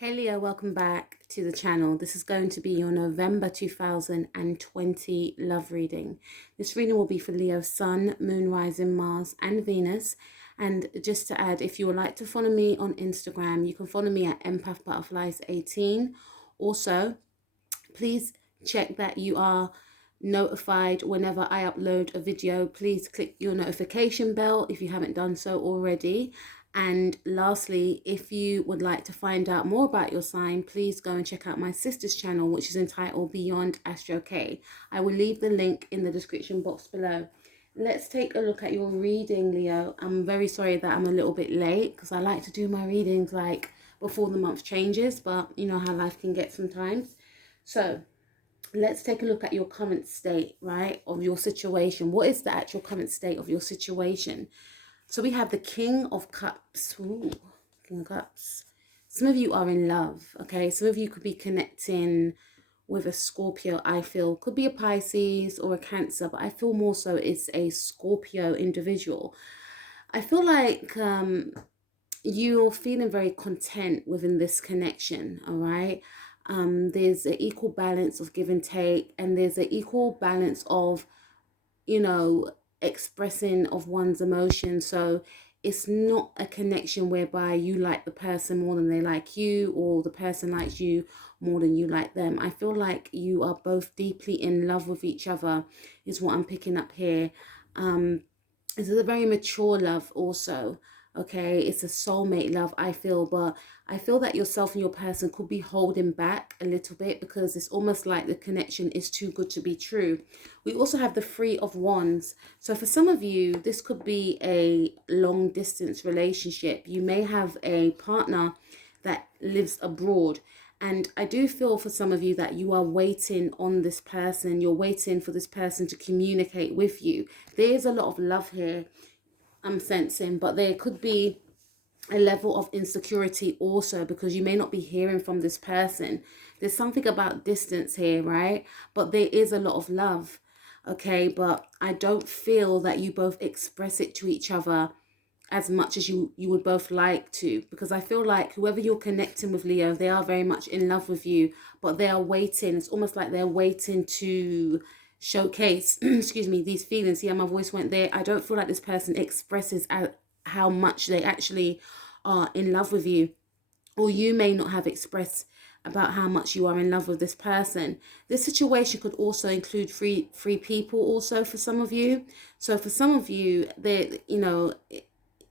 Hey Leo, welcome back to the channel. This is going to be your November 2020 love reading. This reading will be for Leo, Sun, Moon, Rising, Mars and Venus. And just to add, if you would like to follow me on Instagram, you can follow me at empathbutterflies18. Also, please check that you are notified whenever I upload a video. Please click your notification bell if you haven't done so already. And lastly, if you would like to find out more about your sign, please go and check out my sister's channel, which is entitled Beyond Astro K. I will leave the link in the description box below. Let's take a look at your reading, Leo. I'm very sorry that I'm a little bit late because I like to do my readings like before the month changes, but you know how life can get sometimes. So let's take a look at your current state, right, of your situation. What is the actual current state of your situation? So we have the King of Cups. Ooh, King of Cups. Some of you are in love, okay? Some of you could be connecting with a Scorpio, I feel. Could be a Pisces or a Cancer, but I feel more so it's a Scorpio individual. I feel like you're feeling very content within this connection, all right? There's an equal balance of give and take, and there's an equal balance of, you know, expressing of one's emotions. So it's not a connection whereby you like the person more than they like you, or the person likes you more than you like them. I feel like you are both deeply in love with each other, is what I'm picking up here. This is a very mature love also. Okay, it's a soulmate love, I feel, but I feel that yourself and your person could be holding back a little bit because it's almost like the connection is too good to be true. We also have the Three of Wands. So for some of you, this could be a long distance relationship. You may have a partner that lives abroad. And I do feel for some of you that you are waiting on this person. You're waiting for this person to communicate with you. There is a lot of love here I'm sensing, but there could be a level of insecurity also because you may not be hearing from this person. There's something about distance here, right? But there is a lot of love, okay? But I don't feel that you both express it to each other as much as you would both like to, because I feel like whoever you're connecting with, Leo, they are very much in love with you, but they are waiting. It's almost like they're waiting to showcase excuse me, these feelings. See how my voice went there? I don't feel like this person expresses how much they actually are in love with you, or you may not have expressed about how much you are in love with this person. This situation could also include three people also for some of you. So for some of you, there, you know,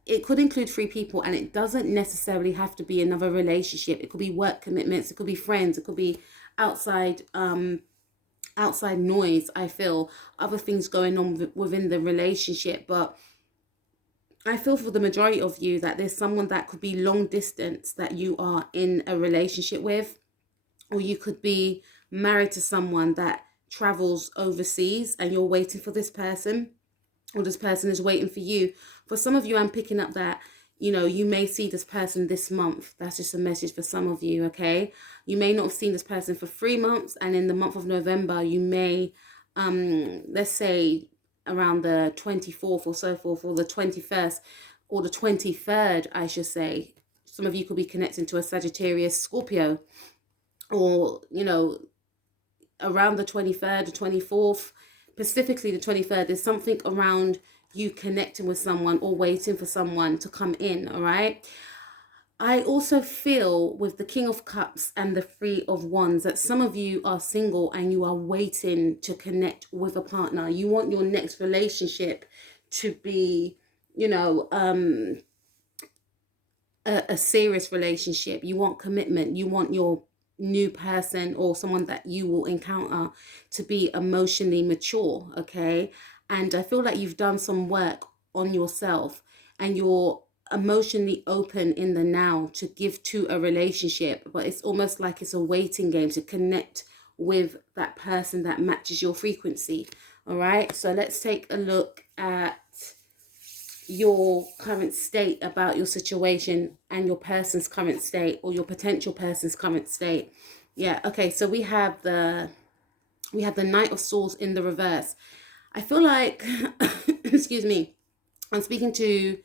it could include three people, and it doesn't necessarily have to be another relationship. It could be work commitments, it could be friends, it could be outside outside noise. I feel other things going on within the relationship, but I feel for the majority of you that there's someone that could be long distance that you are in a relationship with, or you could be married to someone that travels overseas and you're waiting for this person, or this person is waiting for you. For some of you, I'm picking up that, you know, you may see this person this month. That's just a message for some of you, okay? You may not have seen this person for 3 months, and in the month of November, you may, let's say around the 24th or so forth, or the 21st, or the 23rd, I should say. Some of you could be connecting to a Sagittarius Scorpio, or, you know, around the 23rd, the 24th, specifically the 23rd, there's something around you connecting with someone or waiting for someone to come in, all right? I also feel with the King of Cups and the Three of Wands that some of you are single and you are waiting to connect with a partner. You want your next relationship to be, you know, a serious relationship. You want commitment. You want your new person or someone that you will encounter to be emotionally mature, okay? And I feel like you've done some work on yourself and you're emotionally open in the now to give to a relationship, but it's almost like it's a waiting game to connect with that person that matches your frequency. All right, so let's take a look at your current state about your situation and your person's current state, or your potential person's current state. Yeah, okay, so we have the Knight of Swords in the reverse. I feel like excuse me, I'm speaking to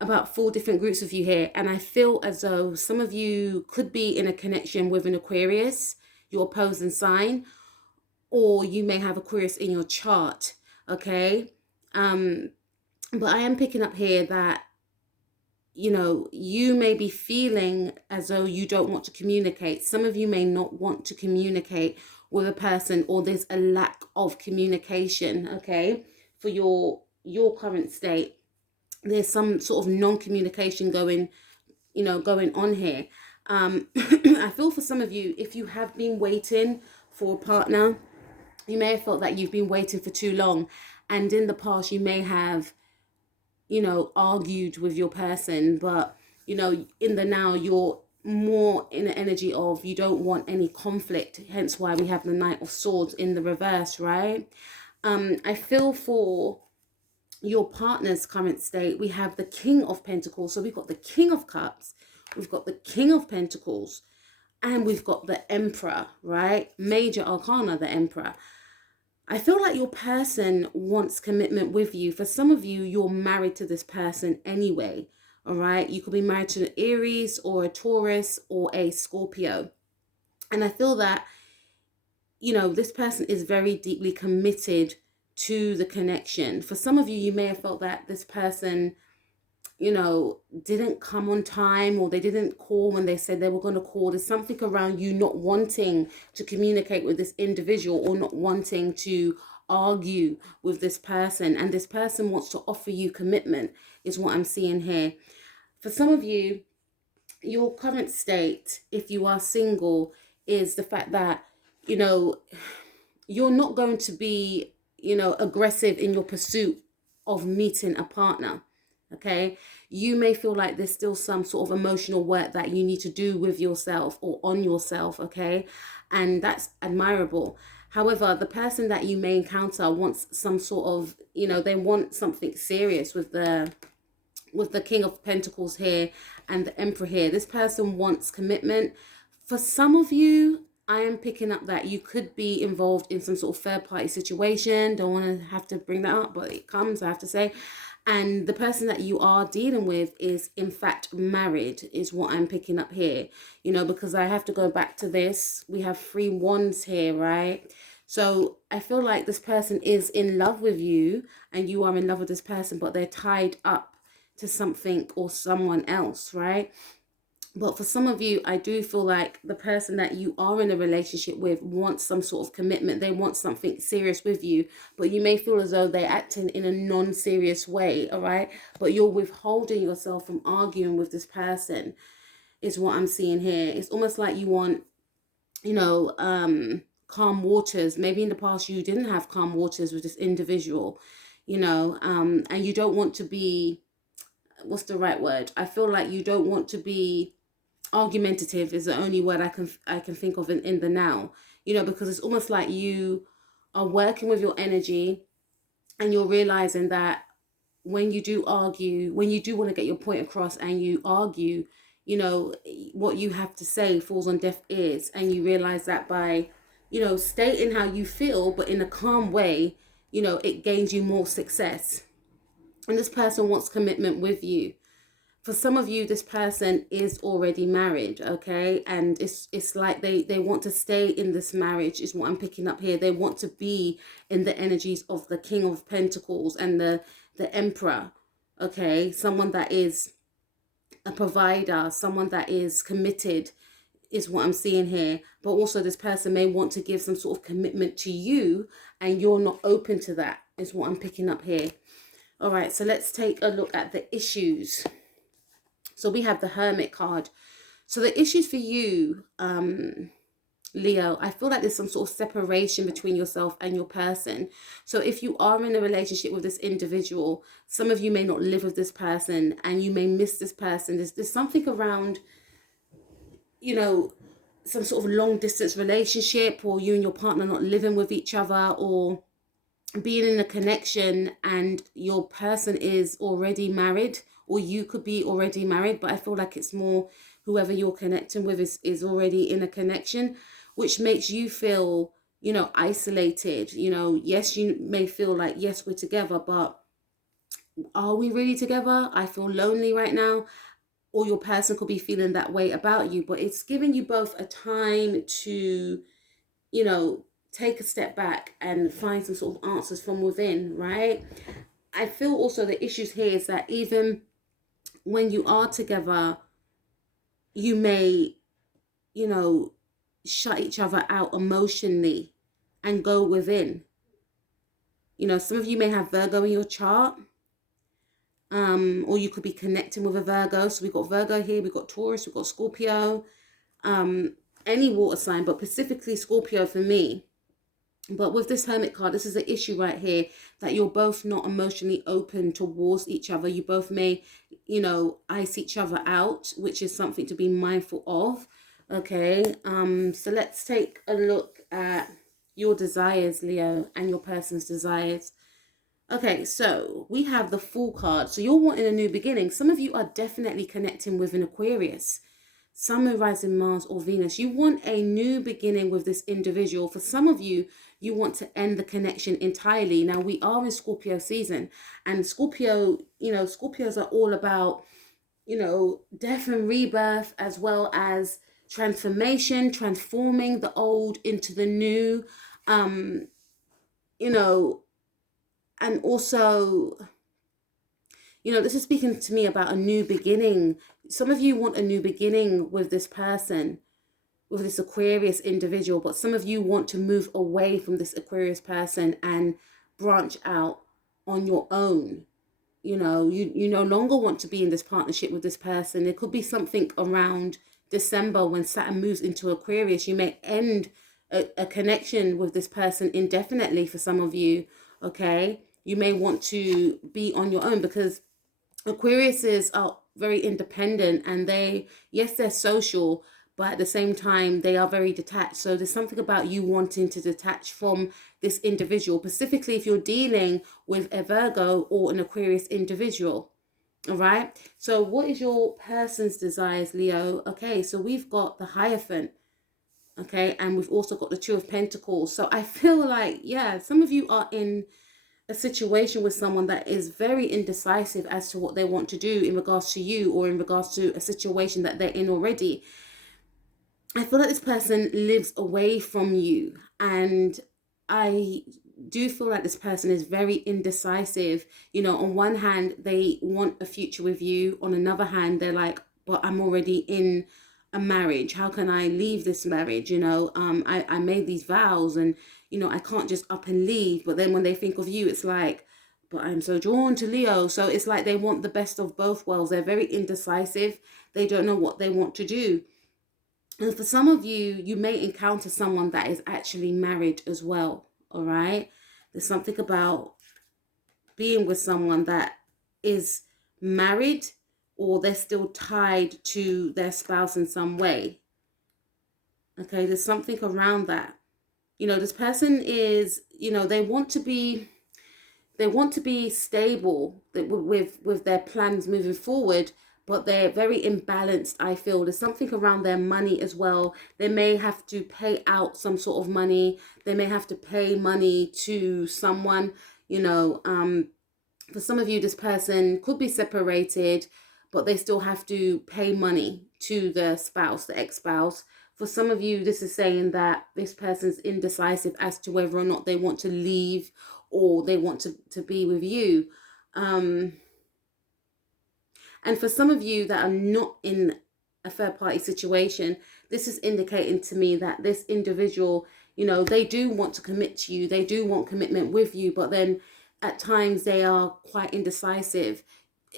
about 4 different groups of you here, and I feel as though some of you could be in a connection with an Aquarius, your opposing sign, or you may have Aquarius in your chart, okay? But I am picking up here that, you know, you may be feeling as though you don't want to communicate. Some of you may not want to communicate with a person, or there's a lack of communication, okay, for your current state. There's some sort of non-communication going on here. I feel for some of you, if you have been waiting for a partner, you may have felt that you've been waiting for too long, and in the past you may have, argued with your person, but in the now you're more in the energy of you don't want any conflict, hence why we have the Knight of Swords in the reverse, right? I feel for your partner's current state, we have the King of Pentacles. So we've got the King of Cups, we've got the King of Pentacles, and we've got the Emperor, right? Major Arcana, the Emperor. I feel like your person wants commitment with you. For some of you, you're married to this person anyway, all right? You could be married to an Aries or a Taurus or a Scorpio. And I feel that, this person is very deeply committed to the connection. For some of you, you may have felt that this person, didn't come on time, or they didn't call when they said they were going to call. There's something around you not wanting to communicate with this individual, or not wanting to argue with this person, and this person wants to offer you commitment, is what I'm seeing here. For some of you, your current state, if you are single, is the fact that, you're not going to be, aggressive in your pursuit of meeting a partner. Okay, you may feel like there's still some sort of emotional work that you need to do with yourself or on yourself, okay, and that's admirable. However, the person that you may encounter wants some sort of, they want something serious with the King of Pentacles here and the Emperor here. This person wants commitment. For some of you, I am picking up that you could be involved in some sort of third party situation. Don't want to have to bring that up, but it comes, I have to say. And the person that you are dealing with is in fact married, is what I'm picking up here, because I have to go back to this. We have 3 wands here, right? So I feel like this person is in love with you and you are in love with this person, but they're tied up to something or someone else, right? But for some of you, I do feel like the person that you are in a relationship with wants some sort of commitment. They want something serious with you, but you may feel as though they're acting in a non-serious way, all right? But you're withholding yourself from arguing with this person, is what I'm seeing here. It's almost like you want, calm waters. Maybe in the past you didn't have calm waters with this individual, and you don't want to be, what's the right word? I feel like you don't want to be argumentative, is the only word I can think of in the now, because it's almost like you are working with your energy and you're realizing that when you do argue, when you do want to get your point across and you argue, what you have to say falls on deaf ears, and you realize that by, stating how you feel, but in a calm way, it gains you more success. And this person wants commitment with you. For some of you, this person is already married, okay? And it's like they want to stay in this marriage, is what I'm picking up here. They want to be in the energies of the King of Pentacles and the Emperor, okay? Someone that is a provider, someone that is committed, is what I'm seeing here. But also this person may want to give some sort of commitment to you and you're not open to that, is what I'm picking up here. All right, so let's take a look at the issues. So we have the Hermit card. So the issues for you, Leo, I feel like there's some sort of separation between yourself and your person. So if you are in a relationship with this individual, some of you may not live with this person and you may miss this person. There's something around, some sort of long distance relationship, or you and your partner not living with each other, or being in a connection and your person is already married, or you could be already married, but I feel like it's more whoever you're connecting with is already in a connection, which makes you feel, isolated. Yes, you may feel like, yes, we're together, but Are we really together? I feel lonely right now. Or your person could be feeling that way about you, but it's giving you both a time to, you know, take a step back and find some sort of answers from within, right? I feel also the issues here is that even when you are together, you may, you know, shut each other out emotionally and go within. You know, some of you may have Virgo in your chart, or you could be connecting with a Virgo. So we've got Virgo here, we've got Taurus, we've got Scorpio, um, any water sign, but specifically Scorpio for me. But with this Hermit card, this is the issue right here, that you're both not emotionally open towards each other. You both may, you know, ice each other out, which is something to be mindful of. Okay, so let's take a look at your desires, Leo, and your person's desires. Okay, so we have the Fool card. So you're wanting a new beginning. Some of you are definitely connecting with an Aquarius. Sun, Moon, Rising, Mars, or Venus. You want a new beginning with this individual. For some of you, you want to end the connection entirely. Now, we are in Scorpio season, and Scorpio, you know, Scorpios are all about, you know, death and rebirth, as well as transformation, transforming the old into the new, you know, and also, you know, this is speaking to me about a new beginning. Some of you want a new beginning with this person, with this Aquarius individual, but some of you want to move away from this Aquarius person and branch out on your own. You know, you no longer want to be in this partnership with this person. There could be something around December when Saturn moves into Aquarius. You may end a connection with this person indefinitely for some of you, okay? You may want to be on your own because Aquariuses are very independent, and they, yes, they're social, but at the same time, they are very detached. So there's something about you wanting to detach from this individual, specifically if you're dealing with a Virgo or an Aquarius individual. All right. So what is your person's desires, Leo? Okay, so we've got the Hierophant. Okay, and we've also got the Two of Pentacles. So I feel like, yeah, some of you are in a situation with someone that is very indecisive as to what they want to do in regards to you, or in regards to a situation that they're in already. I feel like this person lives away from you, and I do feel like this person is very indecisive. You know, on one hand, they want a future with you. On another hand, they're like, but I'm already in a marriage. How can I leave this marriage? You know, I made these vows, and, you know, I can't just up and leave. But then when they think of you, it's like, but I'm so drawn to Leo. So it's like they want the best of both worlds. They're very indecisive. They don't know what they want to do. And for some of you, you may encounter someone that is actually married as well. All right. There's something about being with someone that is married, or they're still tied to their spouse in some way. Okay. There's something around that. You know, this person is, you know, they want to be stable with their plans moving forward, but they're very imbalanced. I feel there's something around their money as well. They may have to pay out some sort of money. They may have to pay money to someone. You know, for some of you, this person could be separated, but they still have to pay money to the spouse, the ex-spouse. For some of you, this is saying that this person's indecisive as to whether or not they want to leave, or they want to be with you. And for some of you that are not in a third party situation, this is indicating to me that this individual, you know, they do want to commit to you. They do want commitment with you, but then at times they are quite indecisive.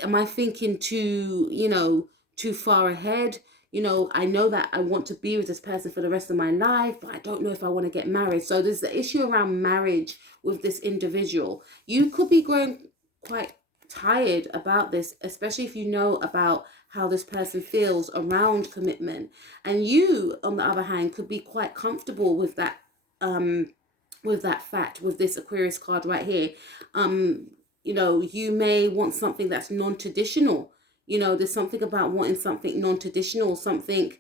Am I thinking too, you know, too far ahead? You know, I know that I want to be with this person for the rest of my life, but I don't know if I want to get married. So there's the issue around marriage with this individual. You could be growing quite tired about this, especially if you know about how this person feels around commitment. And you, on the other hand, could be quite comfortable with that fact, with this Aquarius card right here. You know, you may want something that's non-traditional. You know, there's something about wanting something non-traditional, something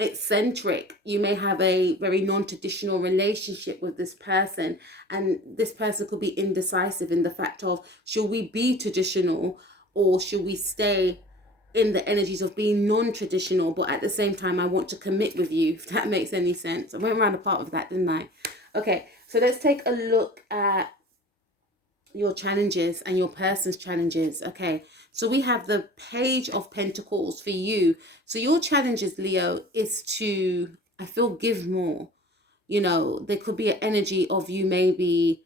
eccentric. You may have a very non-traditional relationship with this person, and this person could be indecisive in the fact of, should we be traditional or should we stay in the energies of being non-traditional, but at the same time I want to commit with you, if that makes any sense. I went around a part of that, didn't I? Okay, so let's take a look at your challenges and your person's challenges. Okay, so we have the Page of Pentacles for you. So your challenges, Leo, is to, I feel, give more. You know, there could be an energy of you maybe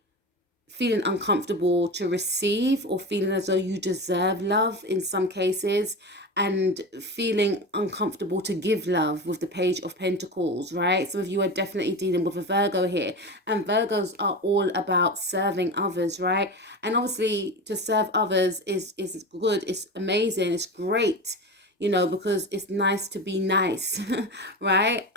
feeling uncomfortable to receive, or feeling as though you deserve love in some cases, and feeling uncomfortable to give love with the Page of Pentacles, right? Some of you are definitely dealing with a Virgo here, and Virgos are all about serving others, right? And obviously to serve others is good, it's amazing, it's great, you know, because it's nice to be nice, right?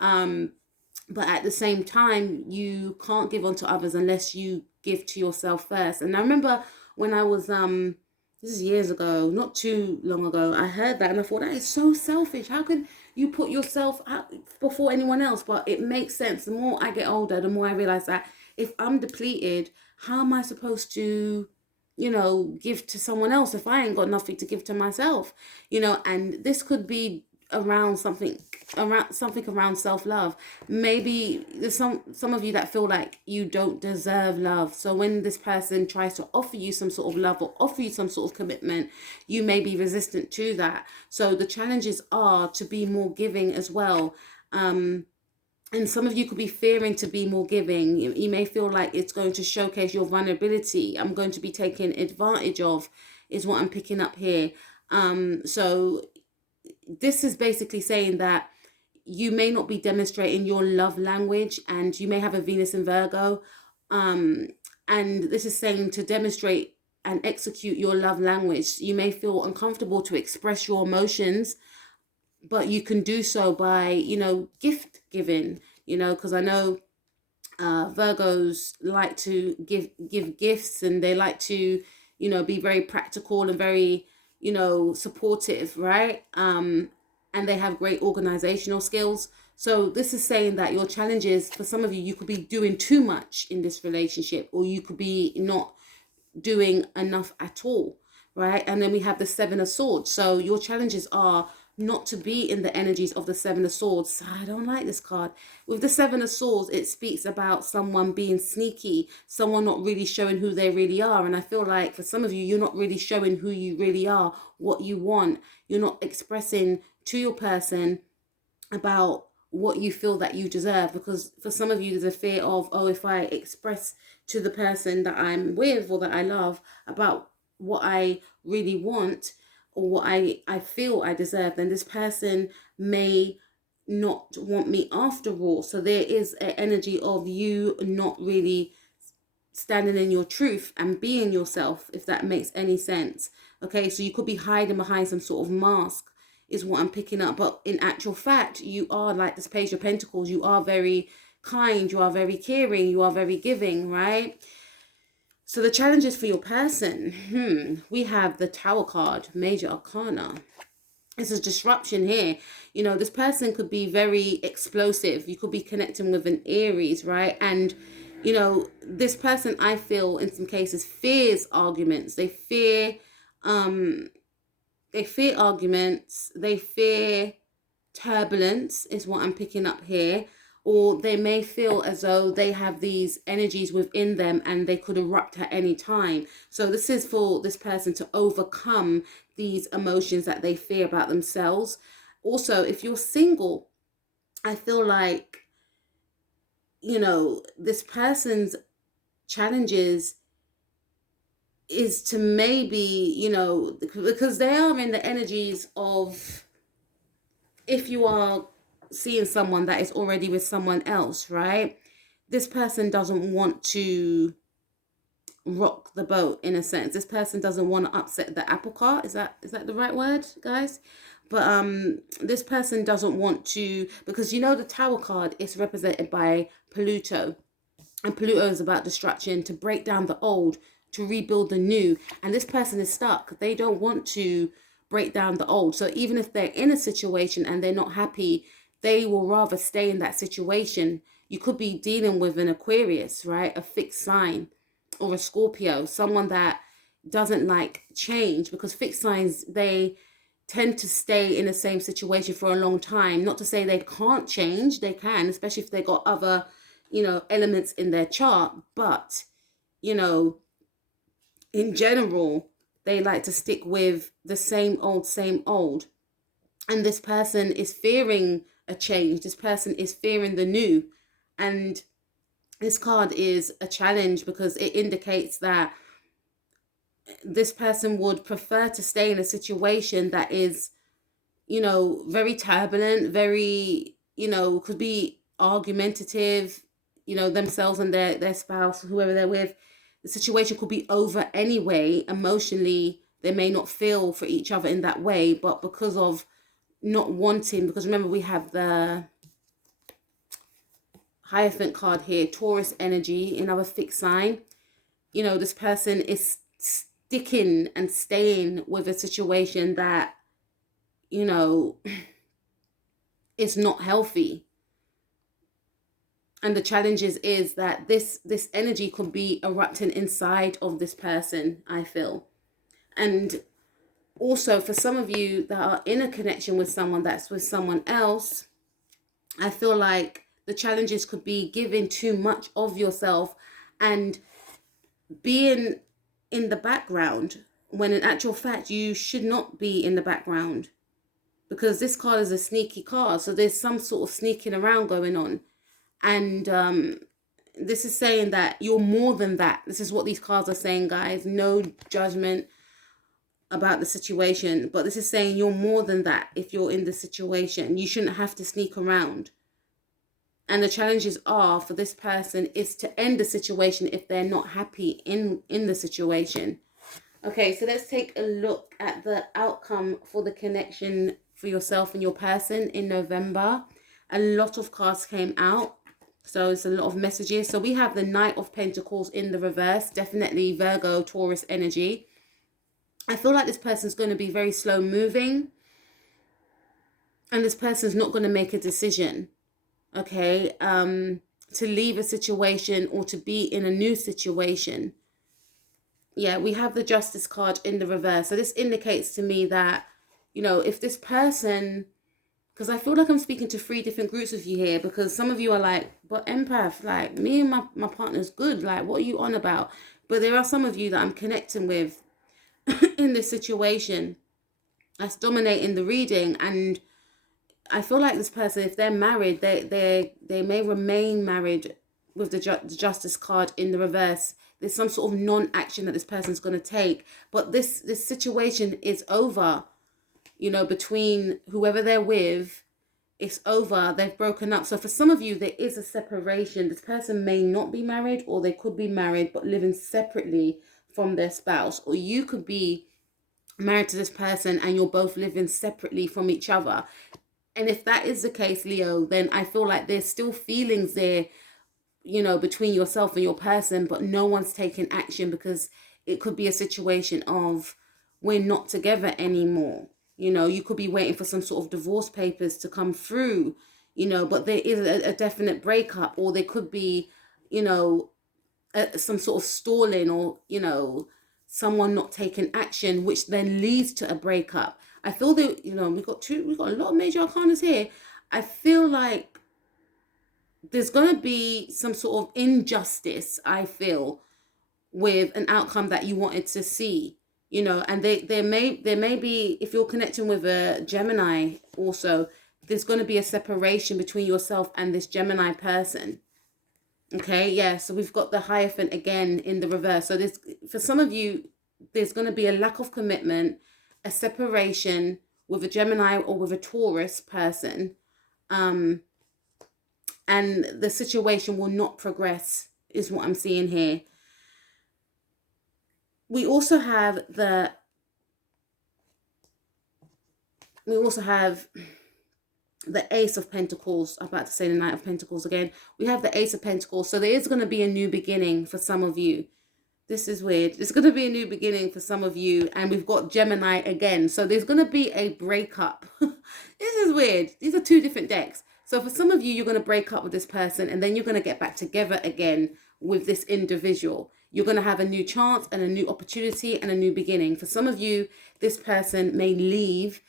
But at the same time, you can't give onto others unless you give to yourself first. And I remember when I was this is years ago, not too long ago, I heard that and I thought, that is so selfish. How can you put yourself out before anyone else? But it makes sense. The more I get older, the more I realize that if I'm depleted, how am I supposed to, you know, give to someone else if I ain't got nothing to give to myself? You know, and this could be around something around self-love. Maybe there's some of you that feel like you don't deserve love, so when this person tries to offer you some sort of love or offer you some sort of commitment, you may be resistant to that. So the challenges are to be more giving as well. And some of you could be fearing to be more giving. You may feel like it's going to showcase your vulnerability. I'm going to be taken advantage of, is what I'm picking up here. So this is basically saying that you may not be demonstrating your love language, and you may have a Venus in Virgo. And this is saying to demonstrate and execute your love language. You may feel uncomfortable to express your emotions, but you can do so by, you know, gift giving, you know, because I know Virgos like to give gifts, and they like to, you know, be very practical and very, you know, supportive, right? And they have great organizational skills. So this is saying that your challenges, for some of you, you could be doing too much in this relationship, or you could be not doing enough at all, right? And then we have the Seven of Swords. So your challenges are not to be in the energies of the Seven of Swords. I don't like this card. With the Seven of Swords, it speaks about someone being sneaky, someone not really showing who they really are. And I feel like for some of you, you're not really showing who you really are, what you want. You're not expressing to your person about what you feel that you deserve, because for some of you there's a fear of, oh, if I express to the person that I'm with or that I love about what I really want or what I feel I deserve, then this person may not want me after all. So there is an energy of you not really standing in your truth and being yourself, if that makes any sense. Okay, so you could be hiding behind some sort of mask, is what I'm picking up. But in actual fact, you are like this Page of Pentacles. You are very kind. You are very caring. You are very giving, right? So the challenges for your person, we have the Tower card, Major Arcana. This is disruption here. You know, this person could be very explosive. You could be connecting with an Aries, right? And, you know, this person, I feel in some cases, fears arguments. They fear arguments, they fear turbulence, is what I'm picking up here. Or they may feel as though they have these energies within them and they could erupt at any time. So this is for this person to overcome these emotions that they fear about themselves. Also, if you're single, I feel like, you know, this person's challenges is to maybe, you know, because they are in the energies of, if you are seeing someone that is already with someone else, right? This person doesn't want to rock the boat, in a sense. This person doesn't want to upset the apple cart. Is that the right word, guys? But this person doesn't want to, because, you know, the Tower card is represented by Pluto. And Pluto is about destruction, to break down the old, to rebuild the new. And this person is stuck. They don't want to break down the old. So even if they're in a situation and they're not happy, they will rather stay in that situation. You could be dealing with an Aquarius, right? A fixed sign, or a Scorpio, someone that doesn't like change, because fixed signs, they tend to stay in the same situation for a long time. Not to say they can't change, they can, especially if they got other, elements in their chart. But, in general, they like to stick with the same old, same old. And this person is fearing a change. This person is fearing the new. And this card is a challenge because it indicates that this person would prefer to stay in a situation that is, very turbulent, very, could be argumentative, themselves and their spouse, whoever they're with. The situation could be over anyway. Emotionally, they may not feel for each other in that way, but because of not wanting, because remember, we have the Hierophant card here, Taurus energy, another fixed sign. This person is sticking and staying with a situation that, is not healthy. And the challenge is that this energy could be erupting inside of this person, I feel. And also, for some of you that are in a connection with someone that's with someone else, I feel like the challenges could be giving too much of yourself and being in the background, when in actual fact you should not be in the background, because this card is a sneaky card. So there's some sort of sneaking around going on. And this is saying that you're more than that. This is what these cards are saying, guys. No judgment about the situation, but this is saying you're more than that. If you're in the situation, you shouldn't have to sneak around. And the challenges are for this person is to end the situation if they're not happy in the situation. Okay, so let's take a look at the outcome for the connection for yourself and your person in November. A lot of cards came out, so it's a lot of messages. So we have the Knight of Pentacles in the reverse, definitely Virgo, Taurus energy. I feel like this person's going to be very slow moving, and this person's not going to make a decision. Okay, to leave a situation or to be in a new situation. Yeah, we have the Justice card in the reverse. So this indicates to me that, if this person, because I feel like I'm speaking to 3 different groups of you here, because some of you are like, but empath, like me and my partner's good. Like, what are you on about? But there are some of you that I'm connecting with in this situation that's dominating the reading. And I feel like this person, if they're married, they may remain married with the Justice card in the reverse. There's some sort of non-action that this person's going to take. But this situation is over, between whoever they're with. It's over. They've broken up. So for some of you, there is a separation. This person may not be married, or they could be married but living separately from their spouse. Or you could be married to this person and you're both living separately from each other. And if that is the case, Leo, then I feel like there's still feelings there, between yourself and your person, but no one's taking action, because it could be a situation of we're not together anymore. You could be waiting for some sort of divorce papers to come through, but there is a definite breakup, or there could be, some sort of stalling, or, someone not taking action, which then leads to a breakup. I feel that, we've got a lot of major arcanas here. I feel like there's going to be some sort of injustice, I feel, with an outcome that you wanted to see, and there may be, if you're connecting with a Gemini also, there's going to be a separation between yourself and this Gemini person. Okay, yeah, so we've got the Hierophant again in the reverse. So for some of you, there's going to be a lack of commitment, a separation with a Gemini or with a Taurus person, and the situation will not progress, is what I'm seeing here. We also have the Ace of Pentacles. I'm about to say the Knight of Pentacles again. We have the Ace of Pentacles. So there is going to be a new beginning for some of you. This is weird. It's going to be a new beginning for some of you. And we've got Gemini again. So there's going to be a breakup. This is weird. These are two different decks. So for some of you, you're going to break up with this person and then you're going to get back together again with this individual. You're going to have a new chance and a new opportunity and a new beginning. For some of you, this person may leave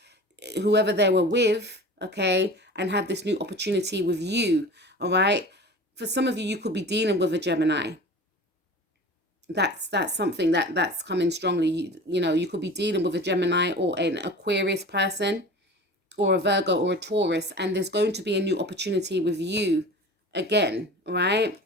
whoever they were with, okay, and have this new opportunity with you, all right? For some of you, you could be dealing with a Gemini. That's something that's coming strongly. You know, you could be dealing with a Gemini or an Aquarius person or a Virgo or a Taurus, and there's going to be a new opportunity with you again, right?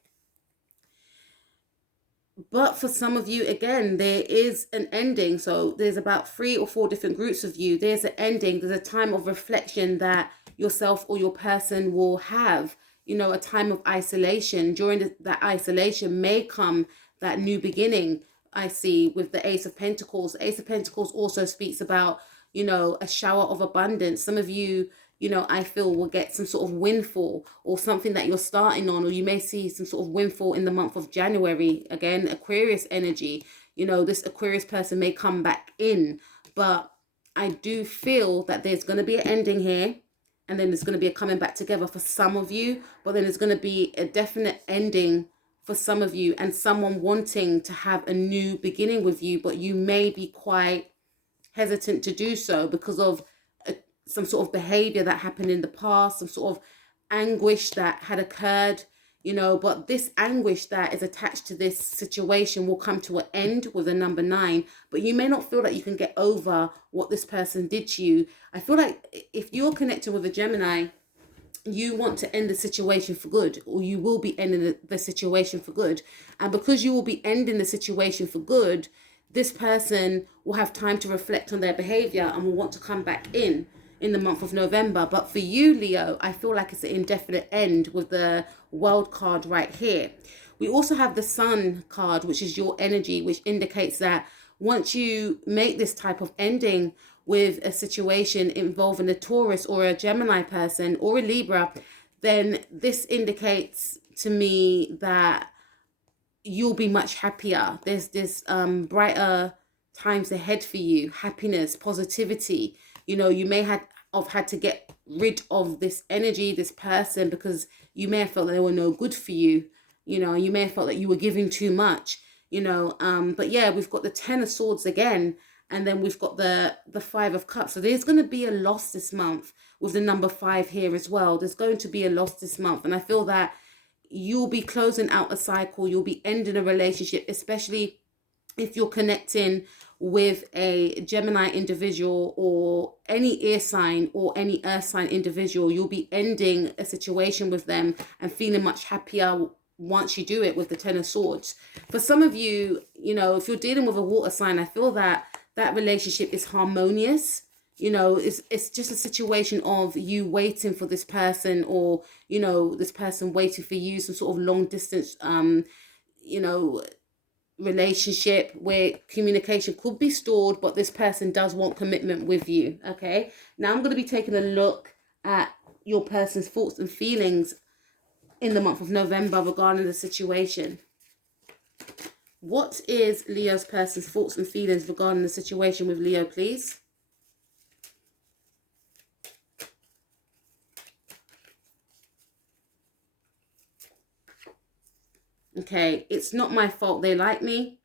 But for some of you, again, there is an ending. So there's about 3 or 4 different groups of you. There's an ending. There's a time of reflection that yourself or your person will have, you know, a time of isolation. During that isolation may come that new beginning. I see with the Ace of Pentacles. Ace of Pentacles also speaks about, you know, a shower of abundance. Some of you, you know, I feel will get some sort of windfall or something that you're starting on, or you may see some sort of windfall in the month of January. Again, Aquarius energy, you know, this Aquarius person may come back in, but I do feel that there's going to be an ending here. And then there's going to be a coming back together for some of you, but then there's going to be a definite ending for some of you and someone wanting to have a new beginning with you, but you may be quite hesitant to do so because of some sort of behavior that happened in the past, some sort of anguish that had occurred, you know, but this anguish that is attached to this situation will come to an end with a number 9, but you may not feel that you can get over what this person did to you. I feel like if you're connected with a Gemini, you want to end the situation for good, or you will be ending the situation for good. And because you will be ending the situation for good, this person will have time to reflect on their behavior and will want to come back in the month of November. But for you, Leo, I feel like it's an indefinite end with the World card right here. We also have the Sun card, which is your energy, which indicates that once you make this type of ending with a situation involving a Taurus or a Gemini person or a Libra, then this indicates to me that you'll be much happier. There's this brighter times ahead for you, happiness, positivity. You know, you may have had to get rid of this energy, this person, because you may have felt that they were no good for you. You know, you may have felt that you were giving too much, you know. But yeah, we've got the 10 of Swords again. And then we've got the 5 of Cups. So there's going to be a loss this month with the number 5 here as well. There's going to be a loss this month. And I feel that you'll be closing out a cycle. You'll be ending a relationship, especially if you're connecting with a Gemini individual or any air sign or any earth sign individual. You'll be ending a situation with them and feeling much happier once you do it with the 10 of Swords. For some of you, you know, if you're dealing with a water sign, I feel that relationship is harmonious. You know, it's just a situation of you waiting for this person, or, you know, this person waiting for you, some sort of long distance, you know, relationship where communication could be stored, but this person does want commitment with you. Okay, now I'm going to be taking a look at your person's thoughts and feelings in the month of November regarding the situation. What is Leo's person's thoughts and feelings regarding the situation with Leo, please? Okay, it's not my fault they like me.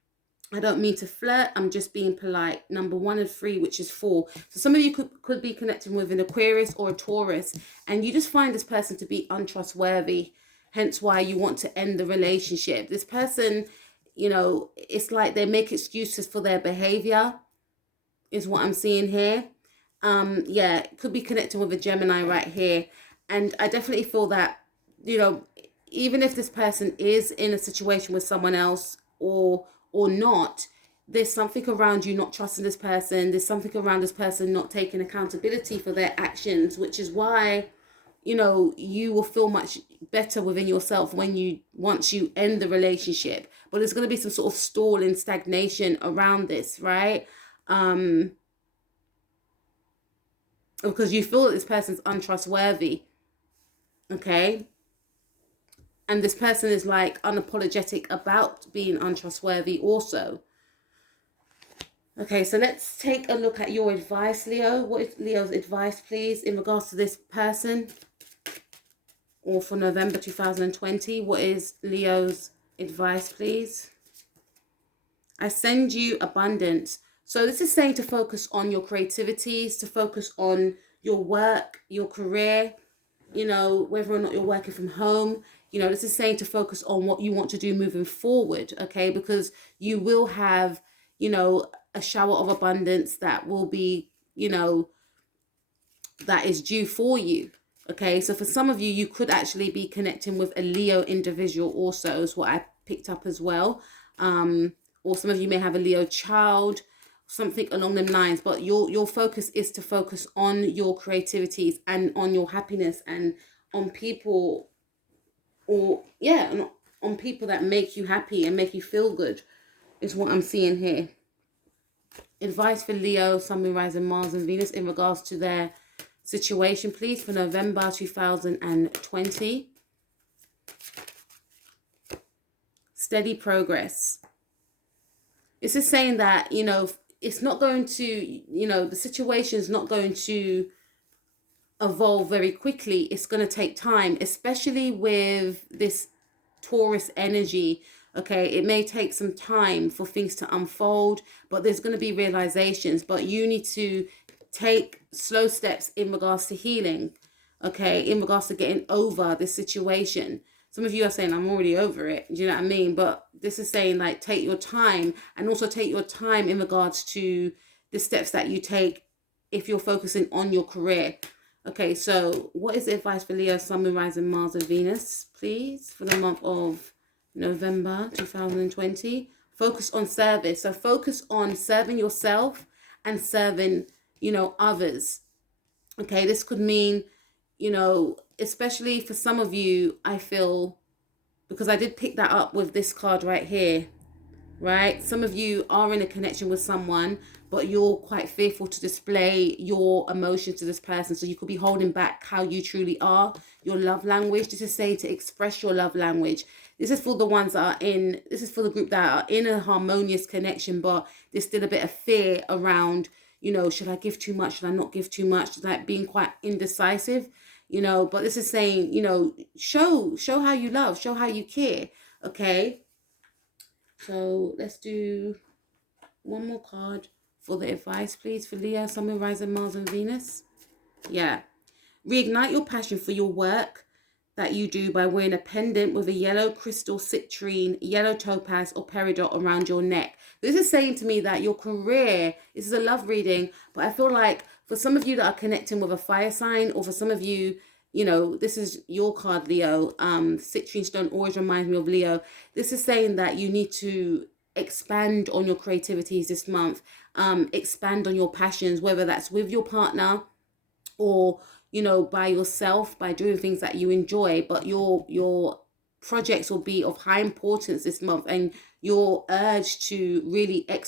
I don't mean to flirt. I'm just being polite. Number 1 and 3, which is 4. So some of you could be connecting with an Aquarius or a Taurus, and you just find this person to be untrustworthy. Hence why you want to end the relationship. This person, you know, it's like they make excuses for their behavior, is what I'm seeing here. Yeah, could be connecting with a Gemini right here. And I definitely feel that, you know, even if this person is in a situation with someone else or not, there's something around you not trusting this person. There's something around this person not taking accountability for their actions, which is why, you know, you will feel much better within yourself once you end the relationship. But there's going to be some sort of stalling, stagnation around this, right? Because you feel that this person's untrustworthy. Okay. And this person is like unapologetic about being untrustworthy also. Okay, so let's take a look at your advice, Leo. What is Leo's advice, please, in regards to this person? Or for November 2020, what is Leo's advice, please? I send you abundance. So this is saying to focus on your creativities, to focus on your work, your career, you know, whether or not you're working from home. You know, this is saying to focus on what you want to do moving forward, okay? Because you will have, you know, a shower of abundance that will be, you know, that is due for you. Okay, so for some of you, you could actually be connecting with a Leo individual also, is what I picked up as well. Or some of you may have a Leo child, something along them lines. But your focus is to focus on your creativities and on your happiness and on people, or yeah, on people that make you happy and make you feel good, is what I'm seeing here. Advice for Leo, Sun, Moon, Rising, Mars and Venus in regards to their situation, please, for November 2020. Steady progress. This is saying that, you know, it's not going to, you know, the situation is not going to evolve very quickly. It's going to take time, especially with this Taurus energy. Okay, it may take some time for things to unfold, but there's going to be realizations. But you need to take slow steps in regards to healing, okay, in regards to getting over this situation. Some of you are saying, I'm already over it. Do you know what I mean? But this is saying, like, take your time, and also take your time in regards to the steps that you take if you're focusing on your career. Okay, so what is the advice for Leo, Sun, Moon, Rising, Mars and Venus, please, for the month of November 2020? Focus on service. So focus on serving yourself and serving, you know, others. Okay, this could mean, you know, especially for some of you, I feel, because I did pick that up with this card right here, right? Some of you are in a connection with someone, but you're quite fearful to display your emotions to this person. So you could be holding back how you truly are, your love language. This is saying to express your love language. This is for the ones that are in, this is for the group that are in a harmonious connection, but there's still a bit of fear around, you know, should I give too much? Should I not give too much? Like being quite indecisive, you know, but this is saying, you know, show how you love, show how you care. Okay. So let's do one more card for the advice, please, for Leo, Sun, Moon, Rising, Mars and Venus. Yeah. Reignite your passion for your work that you do by wearing a pendant with a yellow crystal, citrine, yellow topaz or peridot around your neck. This is saying to me that your career, this is a love reading, but I feel like for some of you that are connecting with a fire sign, or for some of you, you know, this is your card, Leo. Citrine stone always reminds me of Leo. This is saying that you need to expand on your creativities this month. Expand on your passions, whether that's with your partner or, you know, by yourself, by doing things that you enjoy. But your projects will be of high importance this month, and your urge to really execute